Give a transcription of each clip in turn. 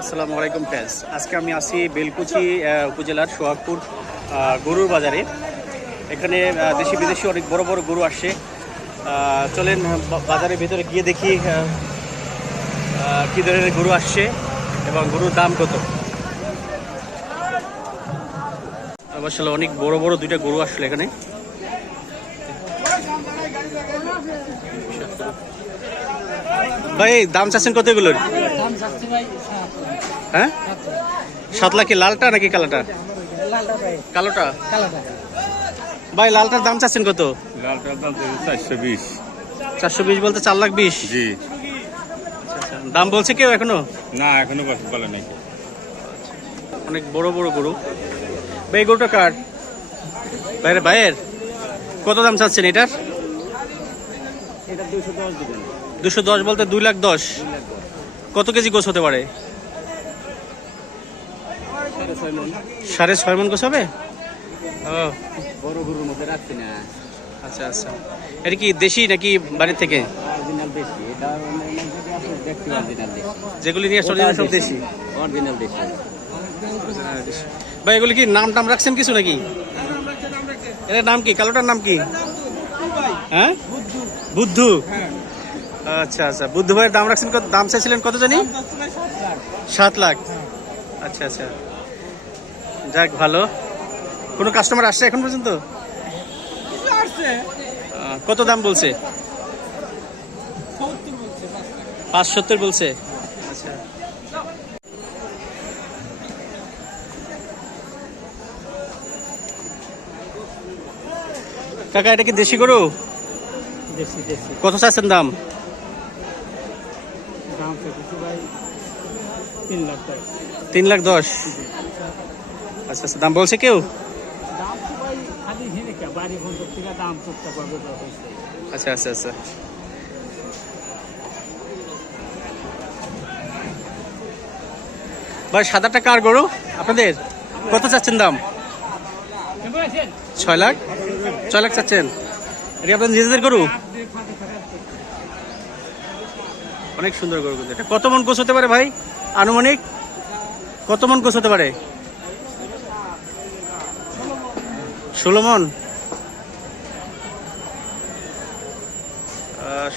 আসসালামু আলাইকুম ফ্রেন্ডস আজকে আমি আসি বেলকুচি উপজেলার সোহাগপুর গরুর বাজারে। এখানে দেশি বিদেশি অনেক বড় বড় গরু আহ, চলেন বাজারের ভিতরে গিয়ে দেখি কী ধরনের গরু আসছে এবং গরুর দাম কত। আসলে অনেক বড় বড় দুইটা গরু আসলে এখানে। ভাই দাম চাচ্ছেন কত এগুলোর হ্যাঁ? সাত লাখ কি লালটা নাকি কালোটা? ভাই কালোটা? ভাই লালটার দাম চাচ্ছেন কত? লালটার দাম চারশো বিশ। চারশো বিশ বলতে চার লাখ বিশ? জি। দাম বলছে কেউ এখনও? না এখনও বলে অনেক বড় বড় গরু। ভাই গরুটা কার? বাইরে ভাইয়ের? কত দাম চাচ্ছেন এটার? এটা দুশো দশ দিবেন। দুশো দশ বলতে দুই লাখ দশ। কত কেজি গোছ হতে পারে? সাড়ে ছয় মন গোছ হবে? ও। বড় গরুর মধ্যে রাখছি না। আচ্ছা আচ্ছা। এটা কি দেশি নাকি বাড়ির থেকে? অরিজিনাল দেশি। এটা দেখতে অরিজিনাল দেশি যেগুলি নিয়ে আসলে সব দেশি। অরিজিনাল দেশি। ভাই এগুলি কি নাম টাম রাখছেন কিছু নাকি? এটার নাম কি? কালোটার নাম কি? হ্যাঁ? বুদ্ধু। আচ্ছা আচ্ছা। বুদ্ধু ভাইয়ের দাম রাখছেন কত দাম চাইছিলেন কত জানি? সাত লাখ। আচ্ছা আচ্ছা। যাক ভালো। কোনো কাস্টমার আসছে এখন পর্যন্ত? কত দাম বলছে? পাঁচ সত্তর বলছে। আচ্ছা। কাকা এটা কি দেশি গরু? কত চাচ্ছেন দাম? দাম চাচ্ছি ভাই তিন লাখ টাকা। তিন লাখ দশ? আচ্ছা আচ্ছা দাম বলছে কেউ? দাম তো ভাই খালি হেনে বাড়ি বন্ধুর থেকে দাম করতে পারবে আচ্ছা আচ্ছা আচ্ছা। ভাই সাদাটা কার গরু? আপনাদের? কত চাচ্ছেন দাম? ছয় লাখ? ছয় লাখ চাচ্ছেন। এটা আপনাদের নিজেদের গরু? অনেক সুন্দর গরু কিন্তু এটা। কত মন গোছ হতে পারে ভাই? আনুমানিক? কত মন গোছ হতে পারে? ষোলো মন?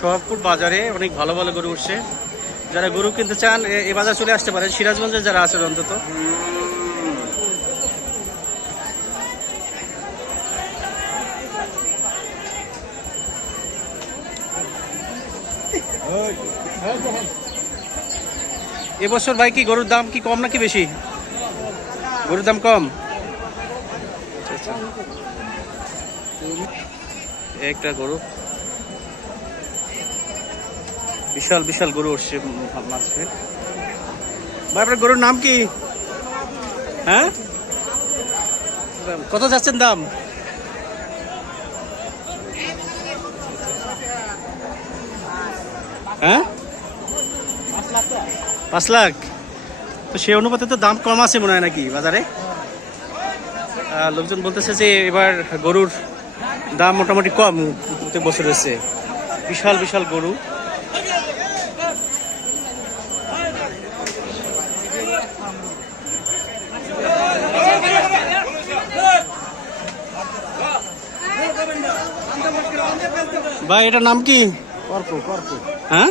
সোহাবপুর বাজারে অনেক ভালো ভালো গরু উঠছে। যারা গরু কিনতে চান, এ- বাজার চলে আসতে পারে সিরাজগঞ্জে যারা আছে অন্তত। এবছর ভাই কি গরুর দাম কি কম নাকি বেশি? গরুর দাম কম। একটা গরু। বিশাল বিশাল গরু উঠছে ভাই, আপনার গরুর নাম কি? হ্যাঁ? কত যাচ্ছেন দাম? হ্যাঁ? পাঁচ লাখ? তো সেই অনুপাতে তো দাম কম আছে মনে হয় নাকি বাজারে? লোকজন বলতেছে যে এবার গরুর দাম মোটামুটি কম প্রত্যেক বছর হচ্ছে বিশাল বিশাল গরু। ভাই এটার নাম কি? হ্যাঁ?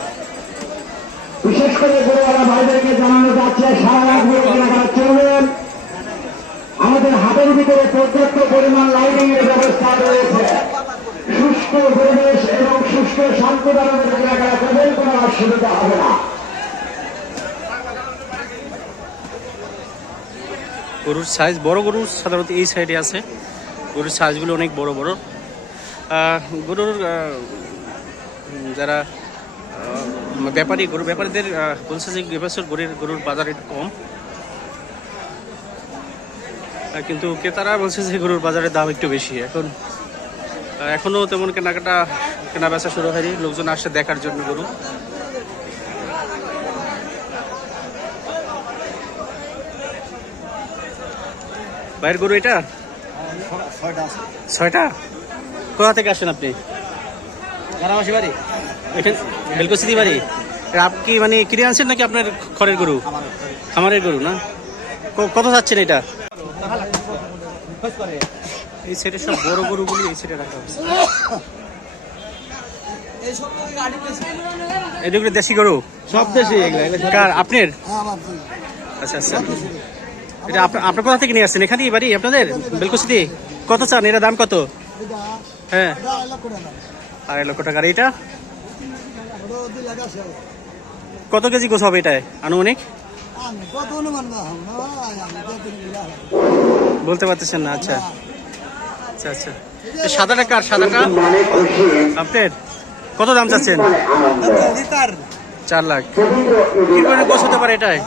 বিশেষ করে গরুওয়ালা ভাইদেরকে জানানো যাচ্ছে, সারা গরু কেনাকাটা চলবেন আমাদের হাতের ভিতরে পর্যাপ্ত পরিমাণ লাইটিং এর ব্যবস্থা রয়েছে। সুস্থ পরিবেশ এবং সুস্থ শান্ত ধরনের কেনাকাটা কোনো অসুবিধা হবে না। গরুর সাইজ বড় গরু সাধারণত এই সাইডে আছে। গরুর সাইজগুলো অনেক বড় বড়। গরুর যারা ব্যাপারী গরু ব্যাপারীদের বলছে যে এবছর গরুর গরুর বাজার একটু কম। কিন্তু ক্রেতারা বলছে যে গরুর বাজারের দাম একটু বেশি। এখন আহ, এখনও তেমন কেনাকাটা কেনা বেচা শুরু হয়নি। লোকজন আসছে দেখার জন্য গরু। বাইরের গরু এটা? ছয়টা কোথা থেকে আসেন আপনি? বাড়ি। এখানে? বেলকসিদি বাড়ি? এটা আপনি কি মানে কিনে আনছেন নাকি আপনার খড়ের গরু? খামারের গরু না? কত চাচ্ছেন এটা? এই সেটে সব বড় গরুগুলি এই সেটে রাখা হচ্ছে এগুলো দেশি গরু? সব দেশে কার? আপনার? আচ্ছা আচ্ছা। এটা আপনার কোথা থেকে নিয়ে আসছেন? এখানেই বাড়ি? আপনাদের? বেলকুসিতে কত চান? এটা দাম কত? হ্যাঁ। আড়াই লক্ষ টাকার এইটা কত কেজি গোছ হবে এটায় আনুমানিক? বলতে পারতেছেন না আচ্ছা। আচ্ছা আচ্ছা। সাদাটা কার সাদাটা মানে আপনার কত দাম চাচ্ছেন? চার লাখ। কি করে গোছ হতে পারে এটায়?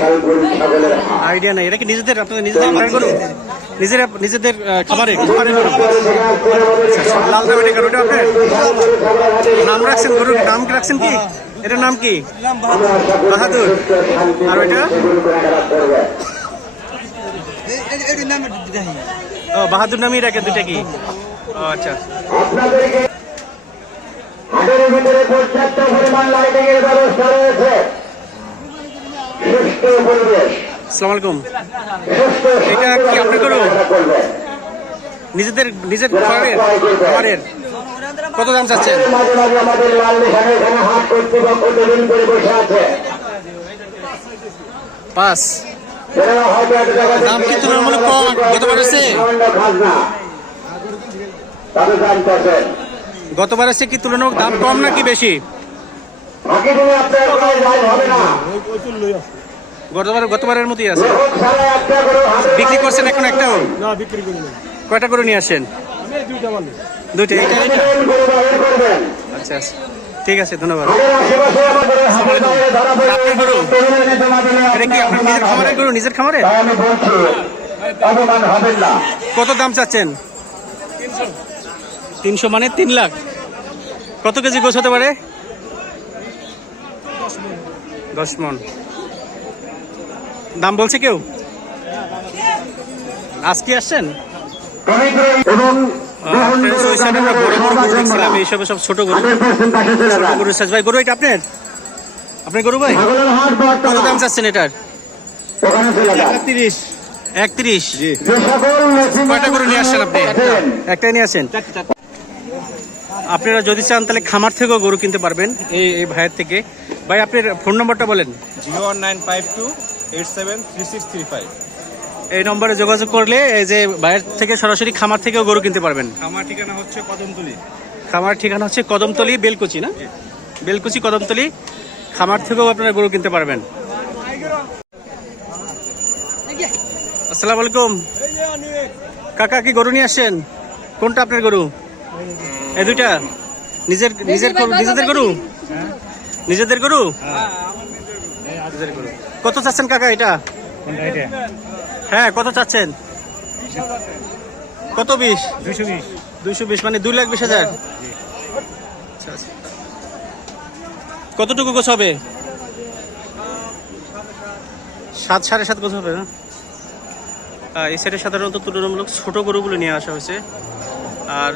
ছাগলের হাট আইডিয়া নাই এটা কি নিজেদের আপনাদের নিজেদের খামারের গরু? নিজেরা নিজেদের আচ্ছা, লাল এটা গরুটা আপনার? নাম রাখছেন গরুর নাম রাখছেন কি? এটার নাম কি? বাহাদুর। আর ওইটা? ও বাহাদুর নামই রাখে দুটা কি? আচ্ছা। পর্যাপ্ত পরিমাণ লাইটিং এর ব্যবস্থা রয়েছে। পরিবেশ আসসালামু আলাইকুম। এটা কি আপনার গরু? করবেন নিজেদের নিজের খামারের খামারের? কত দাম চাচ্ছেন? করে আছে পাঁচ। দাম কি তুলনামূলক কম? গতবার তবে গতবার এসে কি তুলনামূলক দাম কম নাকি বেশি? আপনার হবে না। গতবার গতবারের মতোই আছে। বিক্রি করছেন এখন একটাও? না বিক্রি করি না কয়টা করে নিয়ে আসেন? আমি দুইটা এইটা করে বাহির করবেন আচ্ছা আচ্ছা। ঠিক আছে ধন্যবাদ। এটা কি আপনার নিজের খামারের গরু নিজের খামারে? কত দাম চাচ্ছেন? তিনশো। মানে তিন লাখ। কত কেজি গোছ হতে পারে? দশ মন। দাম বলছে কেউ? আজকে আসছেন? এইসবে সব ছোট গরু। ছোট গরু ভাই গরু এটা আপনার? আপনার গরু ভাই? কত দাম চাচ্ছেন এটার? তিরিশ একত্রিশ। কয়টা নিয়ে আসছেন আপনি? একটাই নিয়ে আসেন আপনারা যদি চান তাহলে খামার থেকেও গরু কিনতে পারবেন এই এই ভাইয়ের থেকে। ভাই আপনার ফোন নম্বরটা বলেন। Zero one nine five two eight seven three six three five. এই নম্বরে যোগাযোগ করলে এই যে বাইরের থেকে সরাসরি খামার থেকেও গরু কিনতে পারবেন। আমার ঠিকানা হচ্ছে কদমতলি। খামার ঠিকানা হচ্ছে কদমতলি বেলকুচি না? বেলকুচি কদমতলি খামার থেকেও আপনারা গরু কিনতে পারবেন। আসসালামু আলাইকুম। কাকা কি গরু নিয়ে আসছেন? কোনটা আপনার গরু? এই দুইটা? নিজের নিজের নিজেদের গরু? নিজেদের গরু? নিজের গরু। কত চাচ্ছেন কাকা এটা? হ্যাঁ কত চাচ্ছেন? কত বিশ? দুইশো বিশ। দুইশো বিশ মানে দুই লাখ বিশ হাজার। কতটুকু গোছ হবে সাত সাড়ে সাত গোছ হবে না এই সাইডে সাধারণত তুলনামূলক ছোট গরুগুলো নিয়ে আসা হয়েছে। আর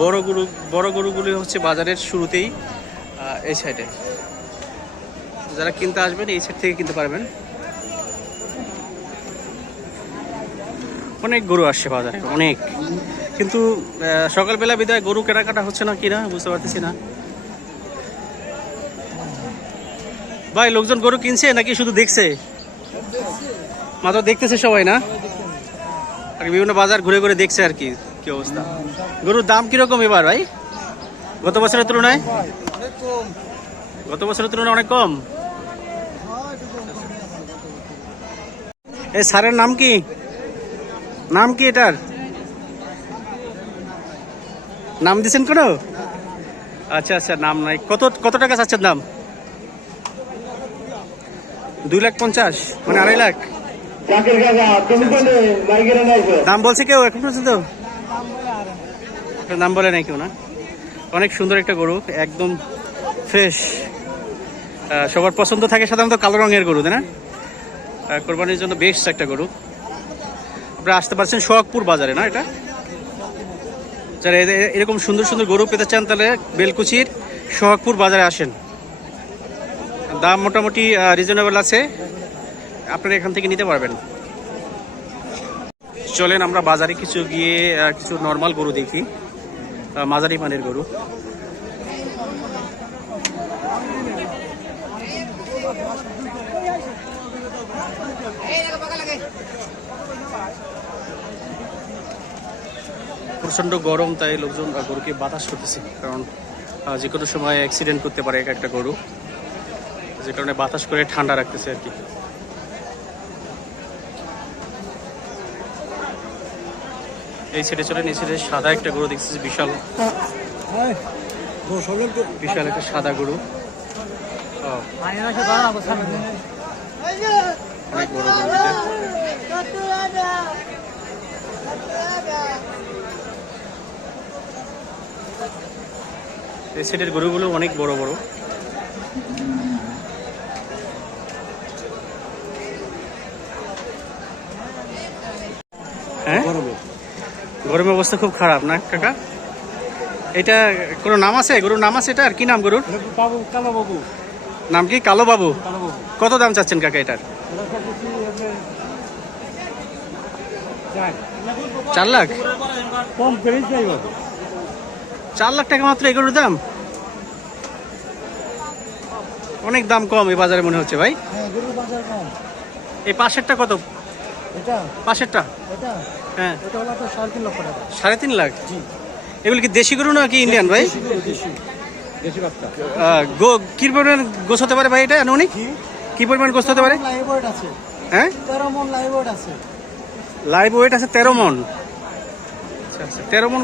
বড় গরু বড় গরুগুলি হচ্ছে বাজারের শুরুতেই এই সাইডে যারা কিনতে আসবেন, এই সাইড থেকে কিনতে পারবেন। অনেক গরু আসছে বাজারে, অনেক। কিন্তু সকালবেলা বিদায় গরু কেনাকাটা হচ্ছে না কিনা, বুঝতে পারতেছি না। ভাই, লোকজন গরু কিনছে নাকি শুধু দেখছে? মাত্র দেখতেছে সবাই না? আর বিভিন্ন বাজার ঘুরে ঘুরে দেখছে আর কি কি অবস্থা। গরুর দাম কীরকম এবার ভাই? গত বছরের তুলনায়? গত বছরের তুলনায় অনেক কম? এই সারের নাম কি? নাম কি এটার? নাম দিছেন কোনো? আচ্ছা আচ্ছা নাম নাই। কত কত টাকা চাচ্ছেন দাম? দুই লাখ পঞ্চাশ মানে আড়াই লাখ। দাম বলছে কেউ এখন পর্যন্ত? নাম বলে নাই কেউ না। অনেক সুন্দর একটা গরু একদম ফ্রেশ সবার পছন্দ থাকে সাধারণত কালো রঙের গরু তাই না? কোরবানির জন্য বেস্ট একটা গরু। আপনারা আসতে পারছেন সোহাগপুর বাজারে, না এটা? যারা এরকম সুন্দর সুন্দর গরু পেতে চান তাহলে বেলকুচির সোহাগপুর বাজারে আসেন। দাম মোটামুটি রিজনেবল আছে। আপনারা এখান থেকে নিতে পারবেন। চলেন আমরা বাজারে কিছু গিয়ে কিছু নর্মাল গরু দেখি। মাঝারি মানের গরু। প্রচণ্ড গরম, তাই লোকজন গরুকে বাতাস করতেছে। কারণ যে কোনো সময় অ্যাক্সিডেন্ট করতে পারে এক একটা গরু। যে কারণে বাতাস করে ঠান্ডা রাখতেছে আর কি। এই ছেড়ে চলেন, এই সাদা একটা গরু দেখতেছি, বিশাল। বিশাল একটা সাদা গরু। অনেক বড় এই সেটের গরুগুলো অনেক বড় বড়। হ্যাঁ? গরমের অবস্থা খুব খারাপ না কাকা? এটা কোনো নাম আছে? গরুর নাম আছে এটা? আর কি নাম গরুর? বাবু কালো বাবু নাম কি? কালো বাবু কত দাম চাচ্ছেন কাকা এটার? চার লাখ? কম চার লাখ টাকা মাত্র এই গরুর দাম? অনেক দাম কম এই বাজারে মনে হচ্ছে ভাই। হ্যাঁ এই পাশেরটা কত? পাশেরটা? হ্যাঁ। সাড়ে তিন লাখ? এগুলো কি দেশি গরু না কি ইন্ডিয়ান ভাই? কি পরিমাণ গোছ হতে পারে ভাই এটা আনুমানিক কি? পরিমাণ গোছ হতে পারে? হ্যাঁ? তেরো মন লাইভ ওয়েট আছে। লাইভ ওয়েট আছে তেরো মন। আচ্ছা আচ্ছা। তেরো মন